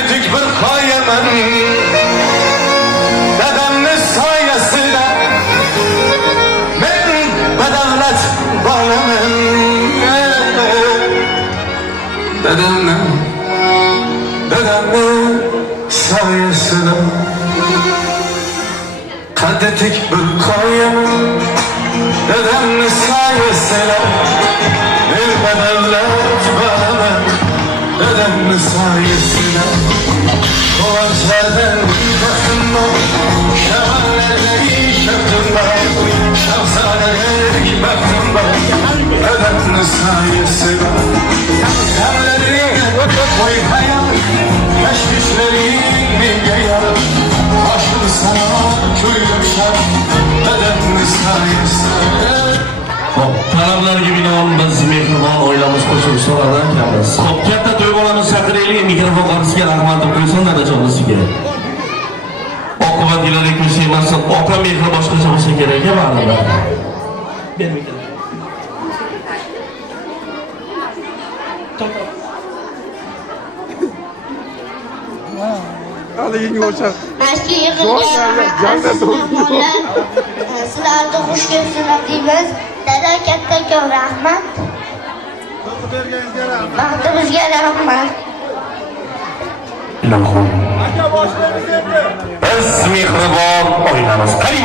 Kaddik bir koyaman dedemni soyasida men badavlat bolaman dedemni soyasida kaddik bir koyaman dedemni soyasida men badavlat bolaman dedemni soyasida Kovançlardan bakımda, şahanlerdeki şahtımda, şahzadeler baktımda, ödemli sayesinde. Yerlerine koy hayal, teşvişlerin bir yar, başım sana köylüm şar, ödemli sayesinde. Taraflar gibi biz mehribon oilamiz qo'shib so'radan kelamiz. Xo'p, katta to'y bolamiz chaqiraylik, mikrofon qarshisiga rahmat deb qo'ysin dadajonisiga. Oqibat iloji ko'rsa emas, ota mehri boshqacha bo'lsa kerak-a baribir. Ber mikrofon. Hadi yenge o'char. Eski yig'ilgan sizlarga xush kelibsizlar deymiz. Dada kattakon rahmat. Baxtimizga rahmat. Biz mehribon oilamiz.